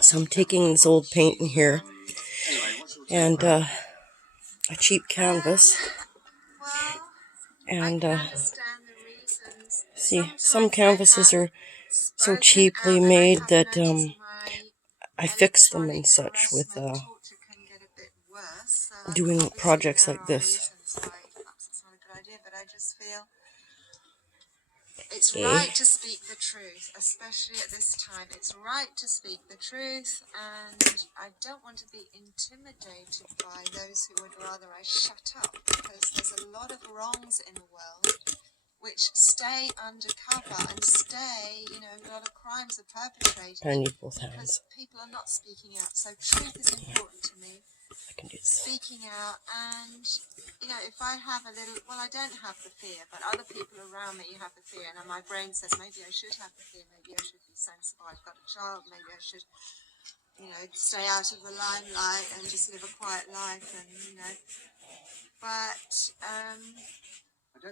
So I'm taking this old paint in here and a cheap canvas, and see, some canvases are so cheaply made that I fix them and such with doing projects like this. It's right to speak the truth, especially at this time. It's right to speak the truth, and I don't want to be intimidated by those who would rather I shut up, because there's a lot of wrongs in the world which stay undercover and stay, you know, a lot of crimes are perpetrated I need both hands because people are not speaking out. So truth is important to me. I can do this. Speaking out, and you know, if I have a little, well, I don't have the fear, but other people around me have the fear, and my brain says maybe I should have the fear, maybe I should be sensible, I've got a child, maybe I should, you know, stay out of the limelight and just live a quiet life, and you know, but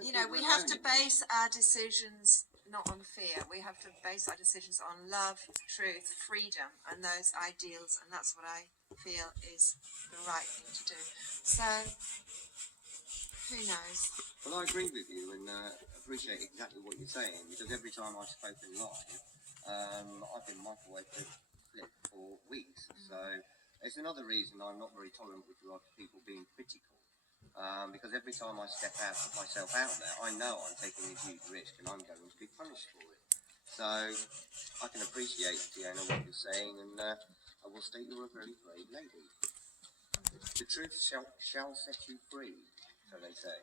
you know, we have to base our decisions not on fear. We have to base our decisions on love, truth, freedom, and those ideals, and that's what I feel is the right thing to do. So, who knows? Well, I agree with you and appreciate exactly what you're saying, because every time I've spoken live, I've been microwaved to clip for weeks. So it's another reason I'm not very tolerant with regard to people being critical. Because every time I step out, put myself out there, I know I'm taking a huge risk and I'm going to be punished for it. So I can appreciate, Fiona, what you're saying, and I will state you're a very brave lady. The truth shall set you free, so they say.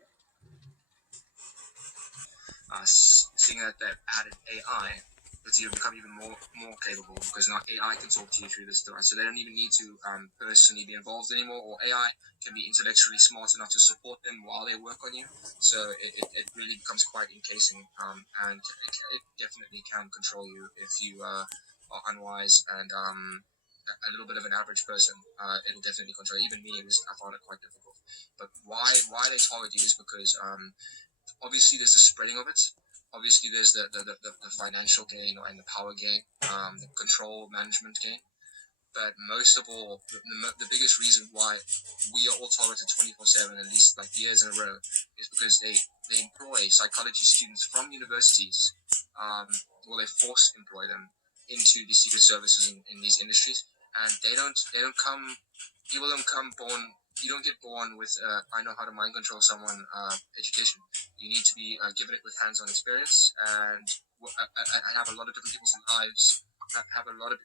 Seeing that they've added AI, lets you become even more capable, because now AI can talk to you through this device, so they don't even need to personally be involved anymore, or AI can be intellectually smart enough to support them while they work on you. So it really becomes quite encasing, and it definitely can control you if you are unwise and a little bit of an average person. It'll definitely control you. Even me, I found it quite difficult. But why they target you is because obviously there's the spreading of it. Obviously, there's the financial gain and the power gain, the control management gain. But most of all, the biggest reason why we are all targeted 24/7, at least like years in a row, is because they employ psychology students from universities, or they force employ them into the secret services in these industries, and they don't come. People don't come born. You don't get born with I know how to mind control someone education. You need to be given it with hands-on experience, and have a lot of different people's lives. Have a lot of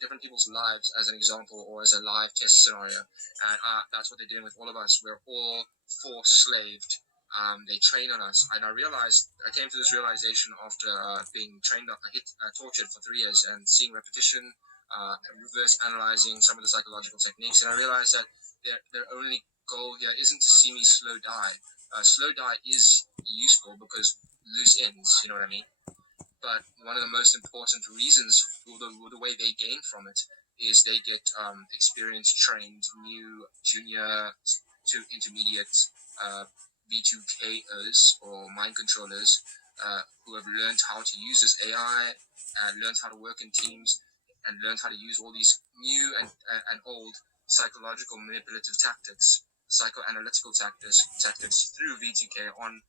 different people's lives as an example, or as a live test scenario, and that's what they're doing with all of us. We're all force-slaved. They train on us, and I came to this realization after being tortured for 3 years and seeing repetition, reverse analyzing some of the psychological techniques, and I realized that their only goal here isn't to see me slow die. Slow die is useful because loose ends, you know what I mean? But one of the most important reasons for the way they gain from it is they get experienced, trained, new junior to intermediate V2Kers or mind controllers who have learned how to use this AI, learned how to work in teams, and learned how to use all these new and old psychological manipulative tactics, psychoanalytical tactics through V2K on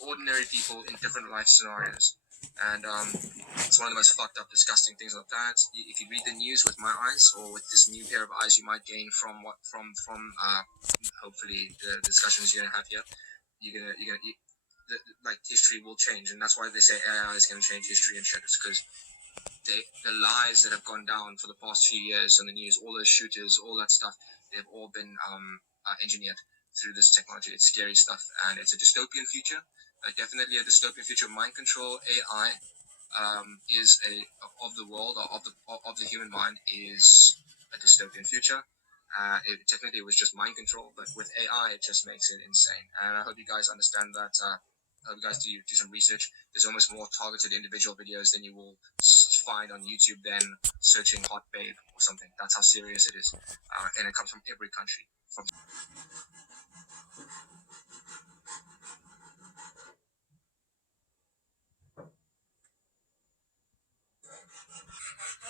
ordinary people in different life scenarios. And it's one of the most fucked up, disgusting things on the planet. If you read the news with my eyes, or with this new pair of eyes you might gain from hopefully the discussions you're gonna have here, like history will change, and that's why they say AI is gonna change history and shit. It's because the lies that have gone down for the past few years on the news, all those shooters, all that stuff, they've all been engineered through this technology. It's scary stuff, and it's a dystopian future. Definitely a dystopian future. Mind control AI is of the world, or of the human mind, is a dystopian future. Technically, it was just mind control, but with AI, it just makes it insane. And I hope you guys understand that. I hope you guys do some research. There's almost more targeted individual videos than you will find on YouTube than searching hot babe or something. That's how serious it is, and it comes from every country.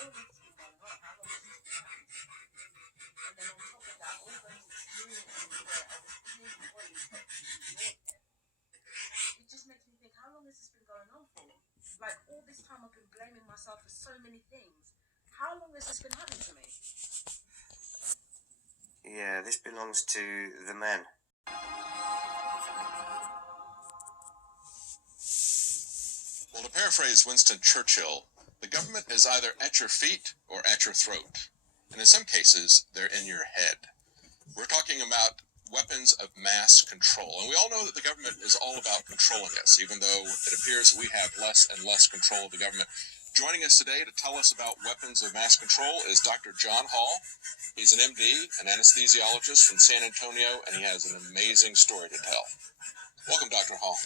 It just makes me think, how long has this been going on for? Like, all this time I've been blaming myself for so many things. How long has this been happening to me? Yeah, this belongs to the men. Well, to paraphrase Winston Churchill, the government is either at your feet or at your throat. And in some cases, they're in your head. We're talking about weapons of mass control. And we all know that the government is all about controlling us, even though it appears that we have less and less control of the government. Joining us today to tell us about weapons of mass control is Dr. John Hall. He's an MD, an anesthesiologist from San Antonio, and he has an amazing story to tell. Welcome, Dr. Hall.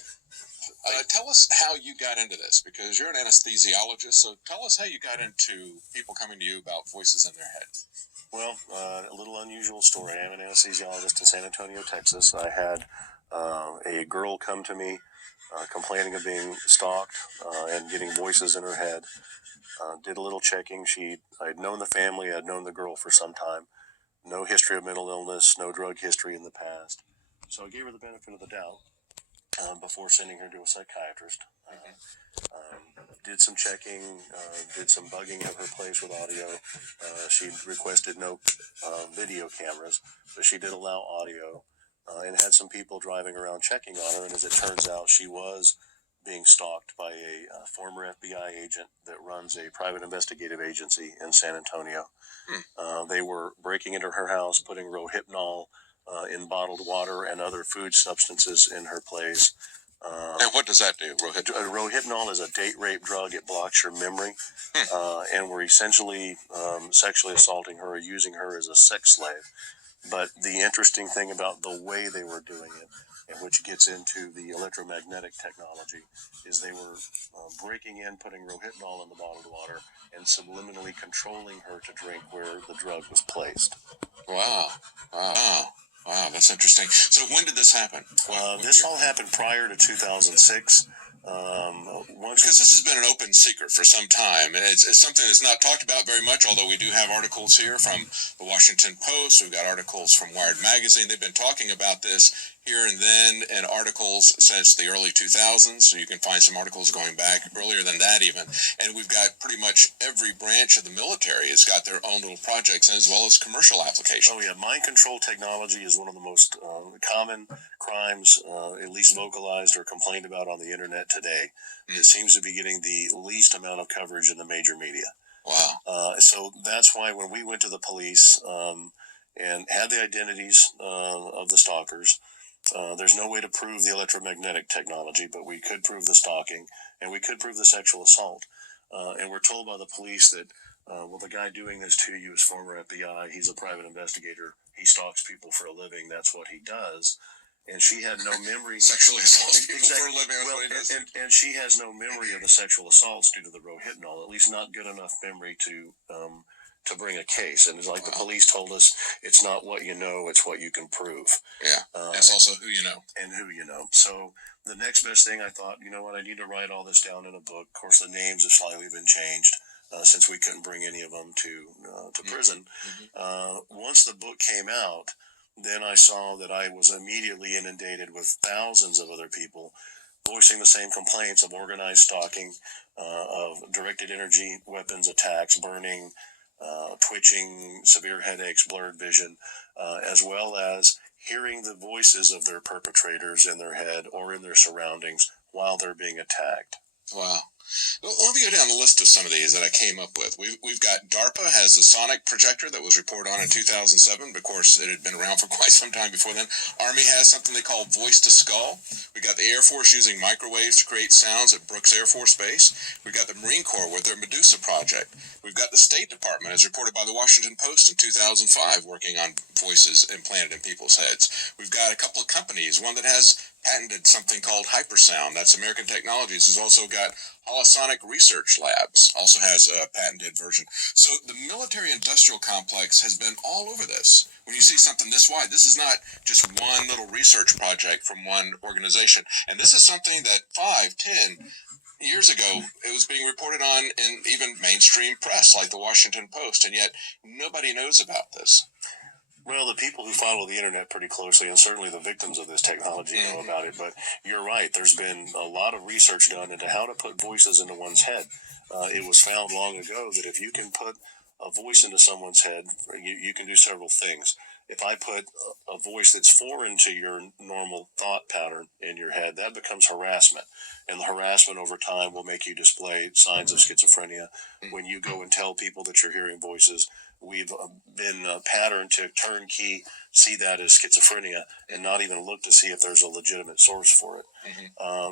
Tell us how you got into this, because you're an anesthesiologist, so tell us how you got into people coming to you about voices in their head. Well, a little unusual story. I'm an anesthesiologist in San Antonio, Texas. I had a girl come to me complaining of being stalked and getting voices in her head. Did a little checking. I'd known the family. I'd known the girl for some time. No history of mental illness, no drug history in the past. So I gave her the benefit of the doubt before sending her to a psychiatrist. Did some checking, did some bugging of her place with audio. She requested no video cameras, but she did allow audio and had some people driving around checking on her. And as it turns out, she was being stalked by a former FBI agent that runs a private investigative agency in San Antonio. They were breaking into her house, putting Rohypnol in bottled water and other food substances in her place. And what does that do, Rohypnol? Rohypnol is a date rape drug. It blocks your memory. And were essentially sexually assaulting her or using her as a sex slave. But the interesting thing about the way they were doing it, and which gets into the electromagnetic technology, is they were breaking in, putting Rohypnol in the bottled water, and subliminally controlling her to drink where the drug was placed. Wow, that's interesting. So when did this happen? This all happened prior to 2006. Because this has been an open secret for some time. It's something that's not talked about very much, although we do have articles here from the Washington Post. We've got articles from Wired Magazine. They've been talking about this here and then in articles since the early 2000s. So you can find some articles going back earlier than that even. And we've got pretty much every branch of the military has got their own little projects, as well as commercial applications. Oh, yeah. Mind control technology is one of the most common crimes, at least vocalized or complained about on the internet today. It seems to be getting the least amount of coverage in the major media. Wow. So that's why when we went to the police and had the identities of the stalkers, there's no way to prove the electromagnetic technology, but we could prove the stalking, and we could prove the sexual assault. And we're told by the police that, well, the guy doing this to you is former FBI. He's a private investigator. He stalks people for a living. That's what he does. And she had no memory. Sexually assaults people Exactly. for a living. Well, What he does. and she has no memory of the sexual assaults due to the Rohypnol, at least not good enough memory to bring a case. And it's like the police told us, it's not what you know, it's what you can prove. Yeah, that's also who you know. And who you know. So the next best thing, I thought, you know what, I need to write all this down in a book. Of course, the names have slightly been changed since we couldn't bring any of them to prison. Once the book came out, then I saw that I was immediately inundated with thousands of other people voicing the same complaints of organized stalking, of directed energy weapons attacks, burning, twitching, severe headaches, blurred vision, as well as hearing the voices of their perpetrators in their head or in their surroundings while they're being attacked. Wow. Well, let me go down the list of some of these that I came up with. We've got DARPA has the sonic projector that was reported on in 2007. But of course, it had been around for quite some time before then. Army has something they call voice to skull. We got the Air Force using microwaves to create sounds at Brooks Air Force Base. We've got the Marine Corps with their Medusa project. We've got the State Department, as reported by the Washington Post in 2005, working on voices implanted in people's heads. We've got a couple of companies, one that has patented something called hypersound. That's American Technologies. Has also got Holosonic Research Labs, also has a patented version. So the military-industrial complex has been all over this. When you see something this wide, this is not just one little research project from one organization. And this is something that 5, 10, years ago, it was being reported on in even mainstream press like the Washington Post, and yet nobody knows about this. Well, the people who follow the internet pretty closely, and certainly the victims of this technology, know about it. But you're right. There's been a lot of research done into how to put voices into one's head. It was found long ago that if you can put a voice into someone's head, you can do several things. If I put a voice that's foreign to your normal thought pattern in your head, that becomes harassment. And the harassment over time will make you display signs of schizophrenia. When you go and tell people that you're hearing voices, we've been patterned to turnkey see that as schizophrenia and not even look to see if there's a legitimate source for it.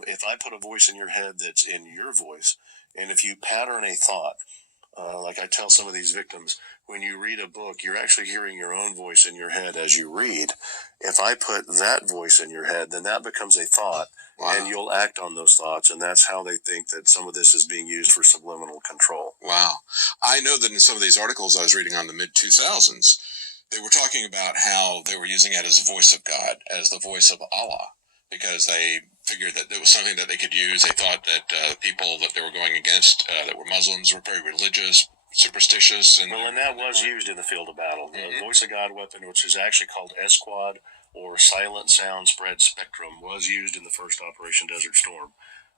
If I put a voice in your head that's in your voice, and if you pattern a thought, like I tell some of these victims, when you read a book, you're actually hearing your own voice in your head as you read. If I put that voice in your head, then that becomes a thought, and you'll act on those thoughts, and that's how they think that some of this is being used for subliminal control. Wow. I know that in some of these articles I was reading on the mid-2000s, they were talking about how they were using it as the voice of God, as the voice of Allah, because they figured that it was something that they could use. They thought that people that they were going against that were Muslims were very religious, superstitious. And that was used in the field of battle. The voice of God weapon, which is actually called S-Quad, or Silent Sound Spread Spectrum, was used in the first Operation Desert Storm.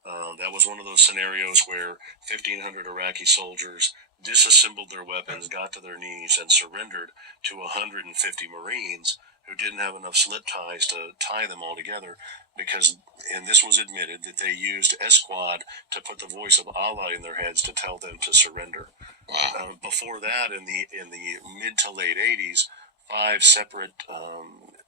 That was one of those scenarios where 1,500 Iraqi soldiers disassembled their weapons, got to their knees, and surrendered to 150 Marines who didn't have enough slip ties to tie them all together, because, and this was admitted, that they used S-Quad to put the voice of Allah in their heads to tell them to surrender. Wow. Before that, in the mid to late 80s, 5 separate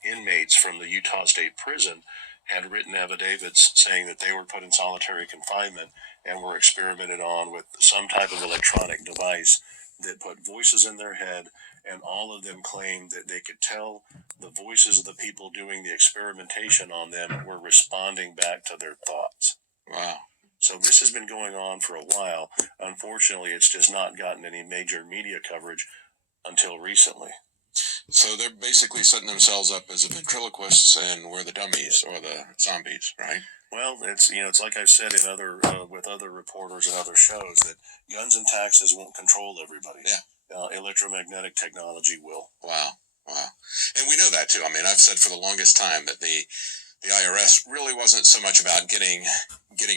inmates from the Utah State Prison had written affidavits saying that they were put in solitary confinement and were experimented on with some type of electronic device that put voices in their head, and all of them claimed that they could tell the voices of the people doing the experimentation on them were responding back to their thoughts. Wow. So this has been going on for a while. Unfortunately, it's just not gotten any major media coverage until recently. So they're basically setting themselves up as the ventriloquists, and we're the dummies or the zombies, right? Well, it's like I've said in other with other reporters and other shows, that guns and taxes won't control everybody. Yeah. Electromagnetic technology will. Wow. And we know that too. I mean, I've said for the longest time that the IRS really wasn't so much about getting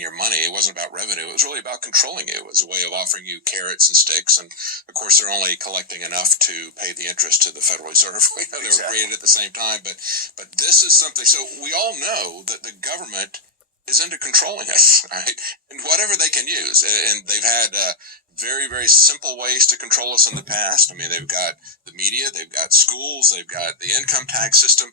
your money. It wasn't about revenue. It was really about controlling you. It was a way of offering you carrots and sticks. And of course, they're only collecting enough to pay the interest to the Federal Reserve. They were created at the same time. But this is something. So we all know that the government is into controlling us, right? And whatever they can use. And they've had very, very simple ways to control us in the past. I mean, they've got the media, they've got schools, they've got the income tax system.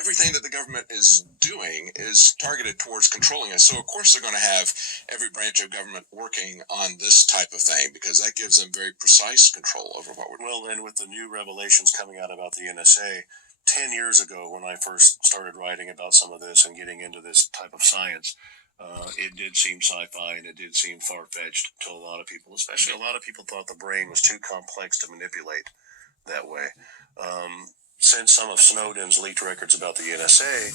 Everything that the government is doing is targeted towards controlling us. So, of course, they're going to have every branch of government working on this type of thing, because that gives them very precise control over what we're doing. Well, and with the new revelations coming out about the NSA, 10 years ago when I first started writing about some of this and getting into this type of science, it did seem sci-fi, and it did seem far-fetched to a lot of people. Especially a lot of people thought the brain was too complex to manipulate that way. Since some of Snowden's leaked records about the NSA,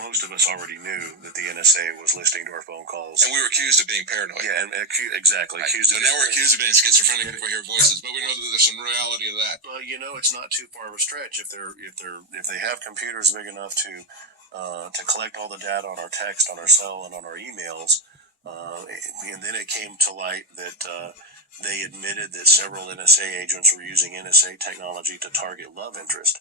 most of us already knew that the NSA was listening to our phone calls. And we were accused of being paranoid. Yeah, and exactly. Right. So now we're accused of being schizophrenic if we hear voices, but we know that there's some reality to that. Well, it's not too far of a stretch if they have computers big enough to collect all the data on our text, on our cell, and on our emails. And then it came to light that they admitted that several NSA agents were using NSA technology to target love interest.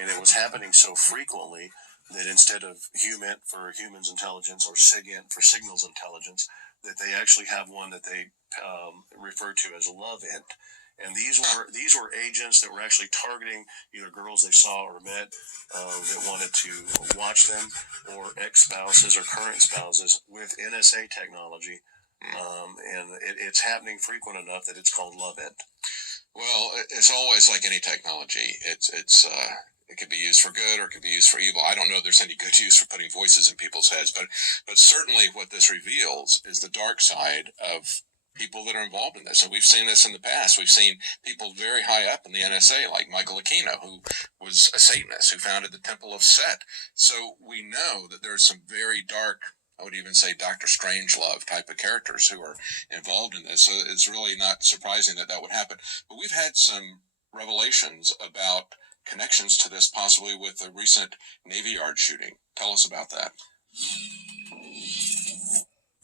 And it was happening so frequently that instead of HUMINT for humans intelligence, or SIGINT for signals intelligence, that they actually have one that they refer to as LOVEINT. And these were agents that were actually targeting either girls they saw or met that wanted to watch them, or ex-spouses or current spouses with NSA technology. And it's happening frequent enough that it's called LOVEINT. Well, it's always like any technology. It could be used for good or it could be used for evil. I don't know if there's any good use for putting voices in people's heads, but certainly what this reveals is the dark side of people that are involved in this. And we've seen this in the past. We've seen people very high up in the NSA, like Michael Aquino, who was a Satanist, who founded the Temple of Set. So we know that there's some very dark I would even say Dr. Strangelove type of characters who are involved in this. So it's really not surprising that that would happen. But we've had some revelations about connections to this, possibly with the recent Navy Yard shooting. Tell us about that.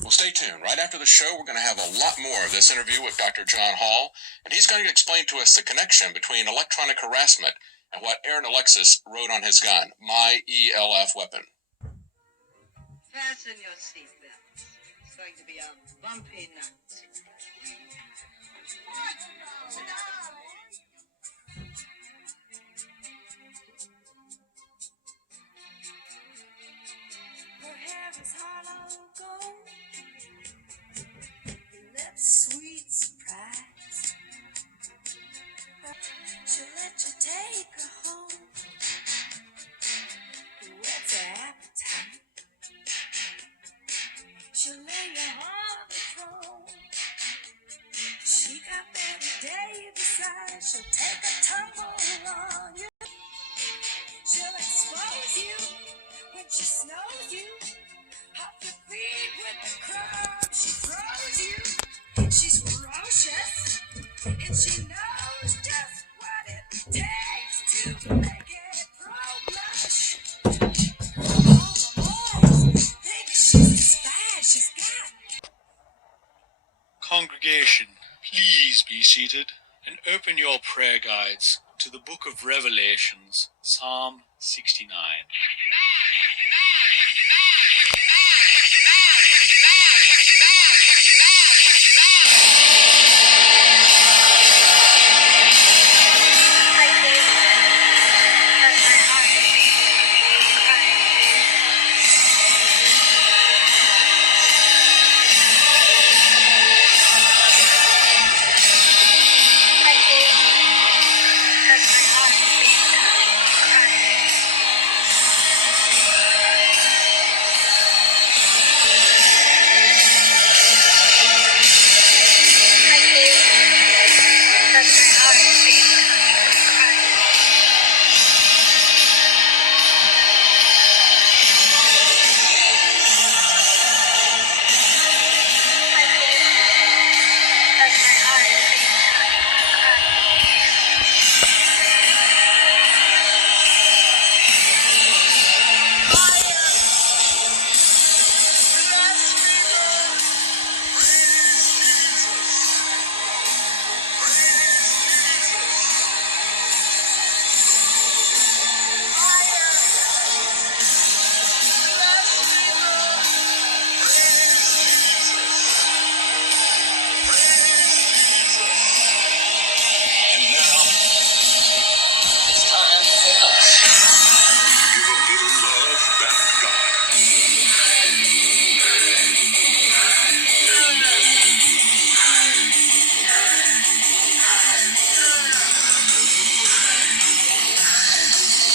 Well, stay tuned. Right after the show, we're going to have a lot more of this interview with Dr. John Hall, and he's going to explain to us the connection between electronic harassment and what Aaron Alexis wrote on his gun, my ELF weapon. Fasten your seatbelts. It's going to be a bumpy night. Her hair is hollow gold, lips sweet surprise. She'll let you take her home. What's her appetite? She'll lay you on the throne. She got every day beside. She'll take a tumble on you. She'll expose you when she snows you. Off your feet with the crumbs she throws you. She's ferocious and she knows just what it takes to make it pro-blush. All the boys think she's the spy she's got. Congregation, please be seated and open your prayer guides to the book of Revelations, Psalm 69.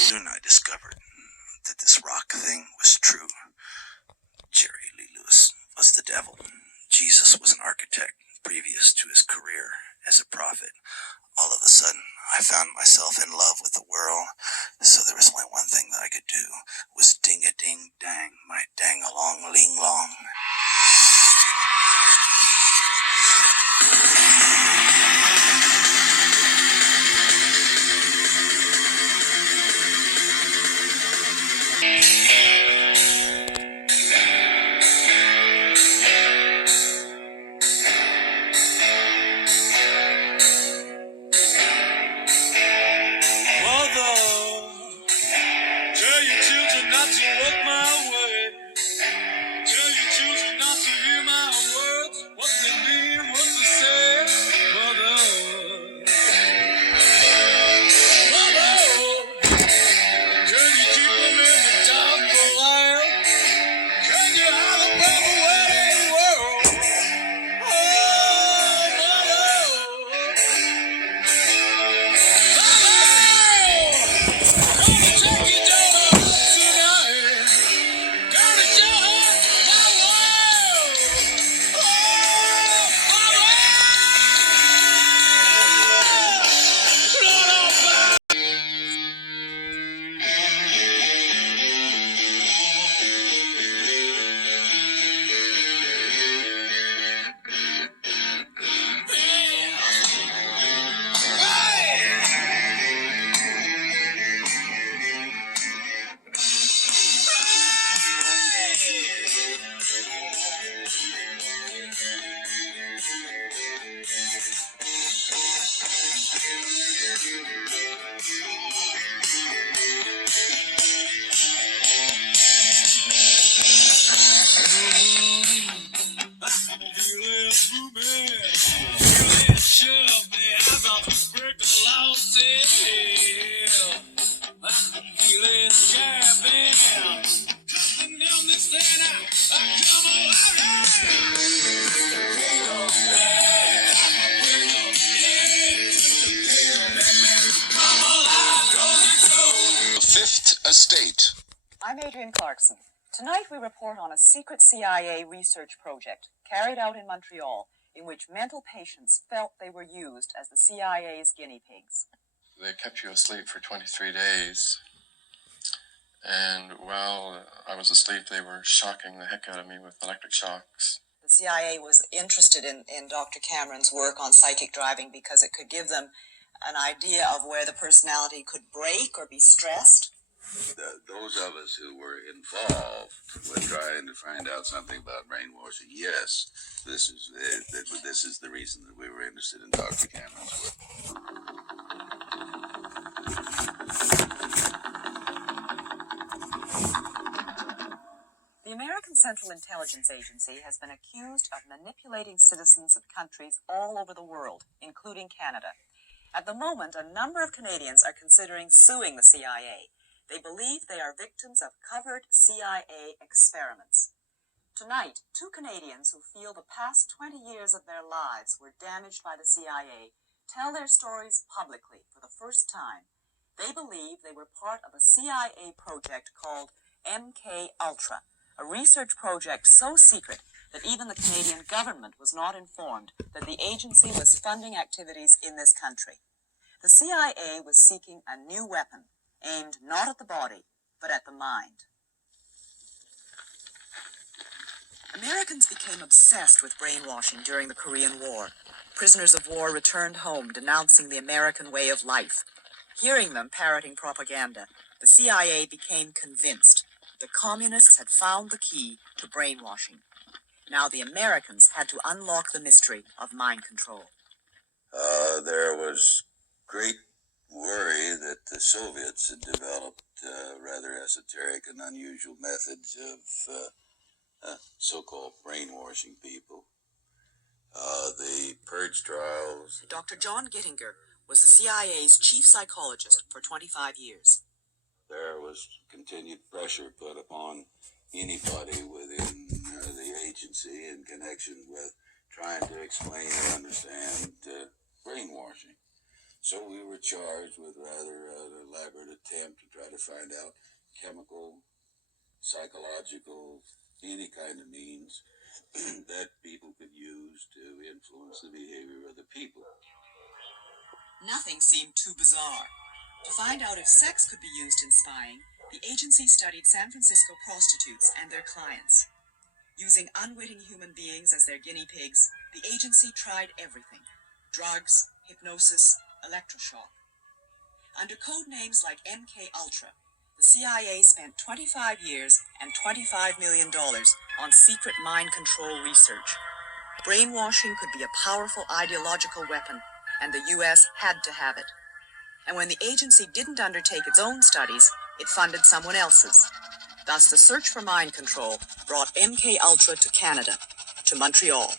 Soon I discovered that this rock thing was true. Jerry Lee Lewis was the devil. Jesus was an architect previous to his career as a prophet. All of a sudden, I found myself in love with the world, so there was only one thing that I could do, was ding-a-ding-dang, my dang-along-ling-long. Tell your children not to walk my way. Tell your children not to hear my words. What they mean, what they say. state. I'm Adrienne Clarkson. Tonight we report on a secret CIA research project carried out in Montreal in which mental patients felt they were used as the CIA's guinea pigs. They kept you asleep for 23 days. And while I was asleep, they were shocking the heck out of me with electric shocks. The CIA was interested in Dr. Cameron's work on psychic driving because it could give them an idea of where the personality could break or be stressed. Those of us who were involved with trying to find out something about brainwashing, yes, this is the reason that we were interested in Dr. Cameron's work. The American Central Intelligence Agency has been accused of manipulating citizens of countries all over the world, including Canada. At the moment, a number of Canadians are considering suing the CIA. They believe they are victims of covered CIA experiments. Tonight, two Canadians who feel the past 20 years of their lives were damaged by the CIA tell their stories publicly for the first time. They believe they were part of a CIA project called MK Ultra, a research project so secret that even the Canadian government was not informed that the agency was funding activities in this country. The CIA was seeking a new weapon, aimed not at the body, but at the mind. Americans became obsessed with brainwashing during the Korean War. Prisoners of war returned home denouncing the American way of life. Hearing them parroting propaganda, the CIA became convinced the communists had found the key to brainwashing. Now the Americans had to unlock the mystery of mind control. There was great worry that the Soviets had developed rather esoteric and unusual methods of so-called brainwashing people. The purge trials. Dr. John Gittinger was the CIA's chief psychologist for 25 years. There was continued pressure put upon anybody within the agency in connection with trying to explain or understand brainwashing. So we were charged with rather an elaborate attempt to try to find out chemical, psychological, any kind of means that people could use to influence the behavior of the people. Nothing seemed too bizarre. To find out if sex could be used in spying, the agency studied San Francisco prostitutes and their clients. Using unwitting human beings as their guinea pigs, the agency tried everything: drugs, hypnosis, electroshock. Under code names like MK Ultra, the CIA spent 25 years and $25 million on secret mind control research. Brainwashing could be a powerful ideological weapon, and the U.S. had to have it. And when the agency didn't undertake its own studies, it funded someone else's. Thus, the search for mind control brought MK Ultra to Canada, to Montreal.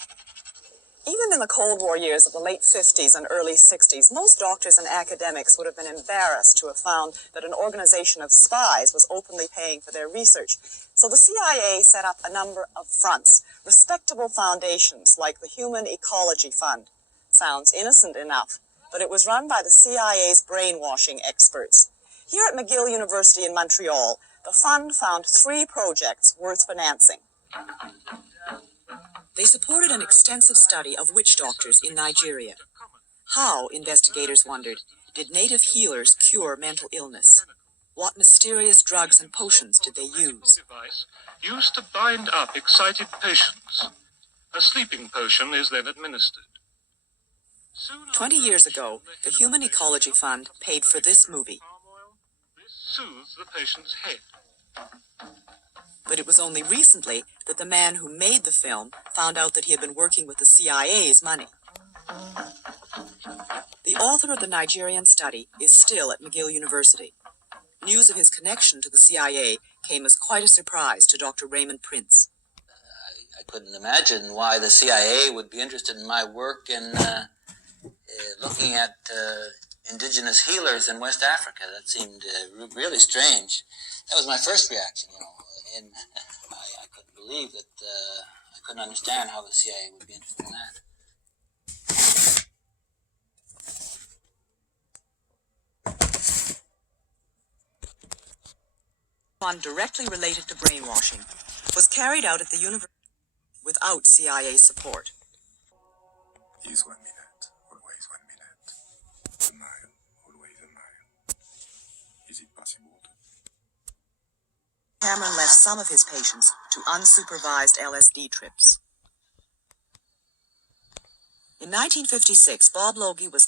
Even in the Cold War years of the late 50s and early 60s, most doctors and academics would have been embarrassed to have found that an organization of spies was openly paying for their research. So the CIA set up a number of fronts, respectable foundations like the Human Ecology Fund. Sounds innocent enough, but it was run by the CIA's brainwashing experts. Here at McGill University in Montreal, the fund found 3 projects worth financing. They supported an extensive study of witch doctors in Nigeria. How, investigators wondered, did native healers cure mental illness? What mysterious drugs and potions did they use? Device used to bind up excited patients. A sleeping potion is then administered. 20 years ago, the Human Ecology Fund paid for this movie. This soothes the patient's head. But it was only recently that the man who made the film found out that he had been working with the CIA's money. The author of the Nigerian study is still at McGill University. News of his connection to the CIA came as quite a surprise to Dr. Raymond Prince. I couldn't imagine why the CIA would be interested in my work in looking at indigenous healers in West Africa. That seemed really strange. That was my first reaction, and I couldn't believe that, I couldn't understand how the CIA would be interested in that. one directly related to brainwashing, was carried out at the university without CIA support. Is 1 minute, always 1 minute. A mile, always a mile. Is it possible to... Cameron left some of his patients to unsupervised LSD trips. In 1956, Bob Logie was...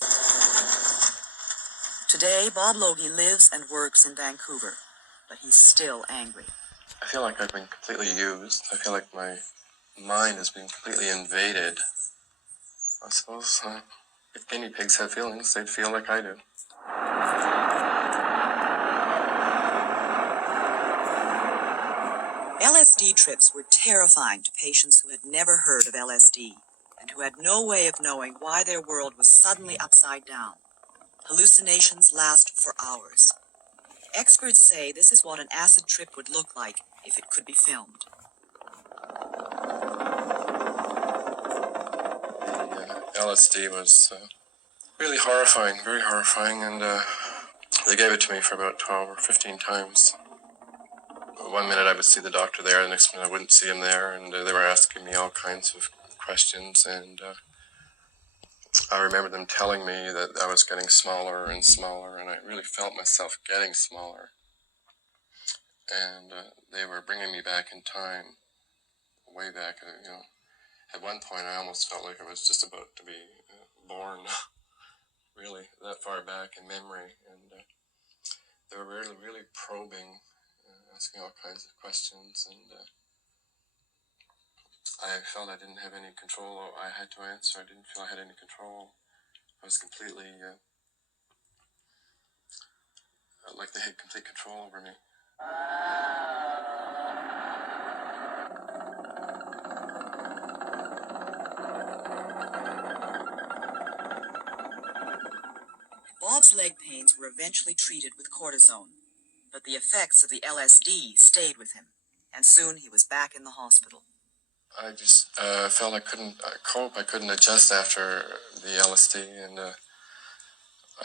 Today, Bob Logie lives and works in Vancouver, but he's still angry. I feel like I've been completely used. I feel like my mind has been completely invaded. I suppose if guinea pigs had feelings, they'd feel like I do. LSD trips were terrifying to patients who had never heard of LSD and who had no way of knowing why their world was suddenly upside down. Hallucinations last for hours. Experts say this is what an acid trip would look like if it could be filmed. The LSD was really horrifying, very horrifying, and they gave it to me for about 12 or 15 times. One minute I would see the doctor there, the next minute I wouldn't see him there, and they were asking me all kinds of questions, and I remember them telling me that I was getting smaller and smaller, and I really felt myself getting smaller. And they were bringing me back in time, way back, At one point I almost felt like I was just about to be born, really, that far back in memory, and they were really, really probing, asking all kinds of questions, and I felt I didn't have any control. I had to answer. I didn't feel I had any control. I was completely, like they had complete control over me. Bob's leg pains were eventually treated with cortisone, but the effects of the LSD stayed with him, and soon he was back in the hospital. I just felt I couldn't cope. I couldn't adjust after the LSD, and I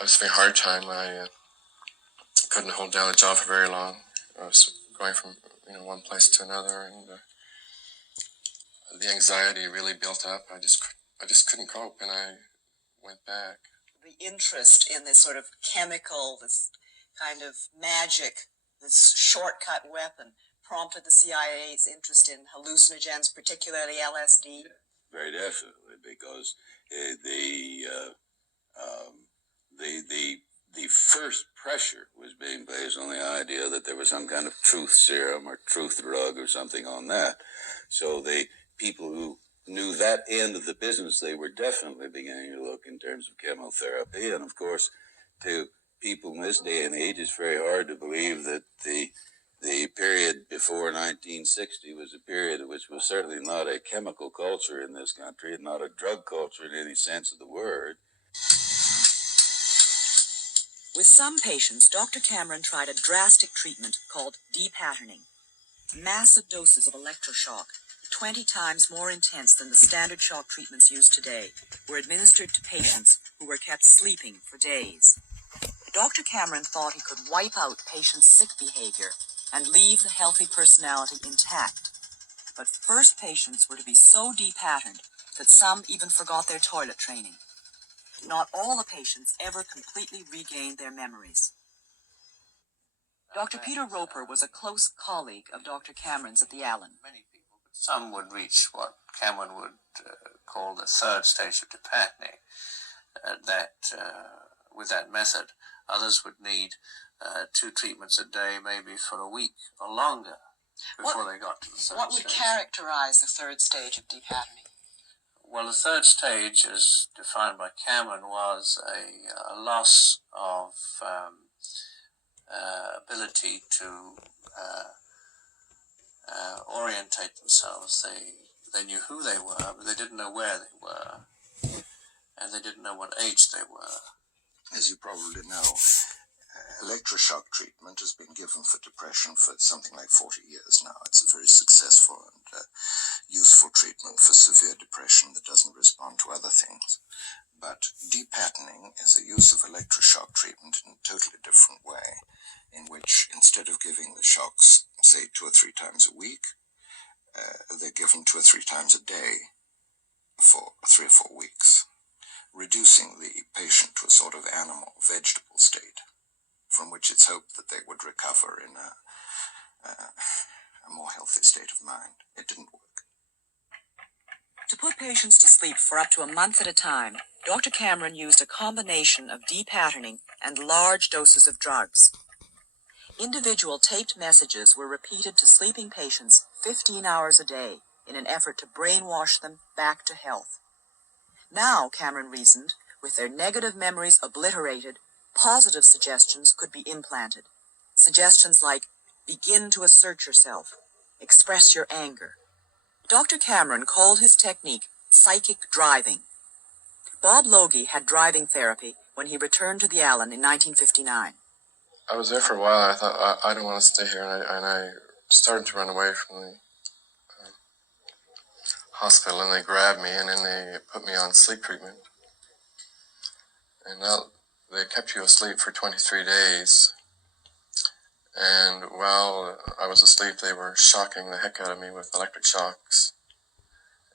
was having a hard time. I couldn't hold down a job for very long. I was going from one place to another, and the anxiety really built up. I just couldn't cope, and I went back. The interest in this sort of chemical, this kind of magic, this shortcut weapon, prompted the CIA's interest in hallucinogens, particularly LSD? Very definitely, because the first pressure was being based on the idea that there was some kind of truth serum or truth drug or something on that. So the people who knew that end of the business, they were definitely beginning to look in terms of chemotherapy. And of course, to people in this day and age, it's very hard to believe that the period before 1960 was a period which was certainly not a chemical culture in this country and not a drug culture in any sense of the word. With some patients, Dr. Cameron tried a drastic treatment called depatterning. Massive doses of electroshock, 20 times more intense than the standard shock treatments used today, were administered to patients who were kept sleeping for days. Dr. Cameron thought he could wipe out patients' sick behavior and leave the healthy personality intact. But first patients were to be so depatterned that some even forgot their toilet training. Not all the patients ever completely regained their memories. Dr. Peter Roper was a close colleague of Dr. Cameron's at the Allen. Many people, but some would reach what Cameron would call the third stage of depatterning. With that method, others would need 2 treatments a day, maybe for a week or longer, before they got to the third stage. What would characterize the third stage of depatterning? Well, the third stage, as defined by Cameron, was a loss of ability to orientate themselves. They knew who they were, but they didn't know where they were, and they didn't know what age they were. As you probably know, electroshock treatment has been given for depression for something like 40 years now. It's a very successful and useful treatment for severe depression that doesn't respond to other things. But depatterning is a use of electroshock treatment in a totally different way, in which instead of giving the shocks, say, 2 or 3 times a week, they're given 2 or 3 times a day for 3 or 4 weeks, reducing the patient to a sort of animal, vegetable state, from which it's hoped that they would recover in a more healthy state of mind. It didn't work. To put patients to sleep for up to a month at a time, Dr. Cameron used a combination of depatterning and large doses of drugs. Individual taped messages were repeated to sleeping patients 15 hours a day in an effort to brainwash them back to health. Now, Cameron reasoned, with their negative memories obliterated, positive suggestions could be implanted. Suggestions like, begin to assert yourself, express your anger. Dr. Cameron called his technique psychic driving. Bob Logie had driving therapy when he returned to the Allen in 1959. I was there for a while, and I thought, I don't want to stay here, and I started to run away from the hospital, and they grabbed me, and then they put me on sleep treatment. And now they kept you asleep for 23 days, and while I was asleep, they were shocking the heck out of me with electric shocks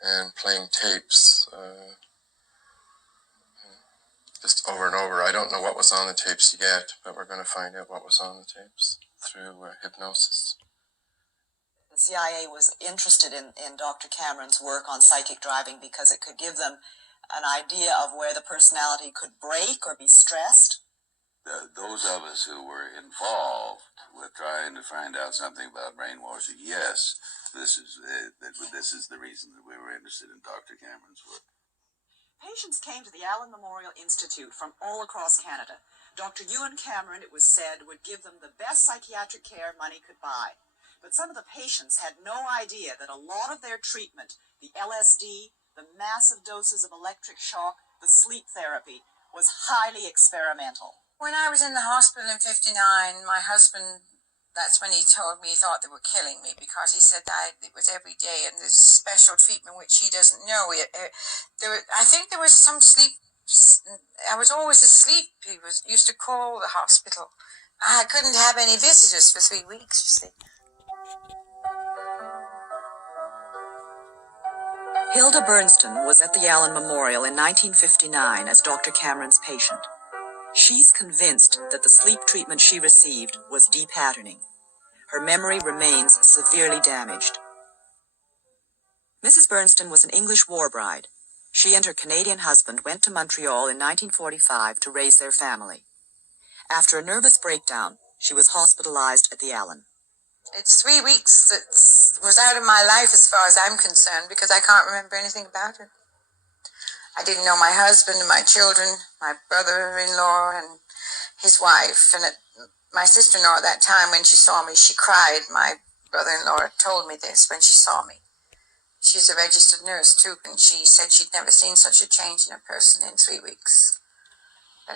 and playing tapes just over and over. I don't know what was on the tapes yet, but we're going to find out what was on the tapes through hypnosis. The CIA was interested in Dr. Cameron's work on psychic driving because it could give them an idea of where the personality could break or be stressed. Those of us who were involved with trying to find out something about brainwashing, yes, this is the reason that we were interested in Dr. Cameron's work. Patients came to the Allen Memorial Institute from all across Canada. Dr. Ewen Cameron, it was said, would give them the best psychiatric care money could buy. But some of the patients had no idea that a lot of their treatment, the LSD, the massive doses of electric shock, the sleep therapy, was highly experimental. When I was in the hospital in 59, my husband, that's when he told me he thought they were killing me, because he said that it was every day and there's a special treatment which he doesn't know. I think there was some sleep. I was always asleep. He used to call the hospital. I couldn't have any visitors for 3 weeks, you see. Hilda Bernston was at the Allen Memorial in 1959 as Dr. Cameron's patient. She's convinced that the sleep treatment she received was depatterning. Her memory remains severely damaged. Mrs. Bernston was an English war bride. She and her Canadian husband went to Montreal in 1945 to raise their family. After a nervous breakdown, she was hospitalized at the Allen. It's 3 weeks that was out of my life as far as I'm concerned, because I can't remember anything about it. I didn't know my husband and my children, my brother-in-law and his wife. And my sister-in-law at that time, when she saw me, she cried. My brother-in-law told me this when she saw me. She's a registered nurse too, and she said she'd never seen such a change in a person in 3 weeks. But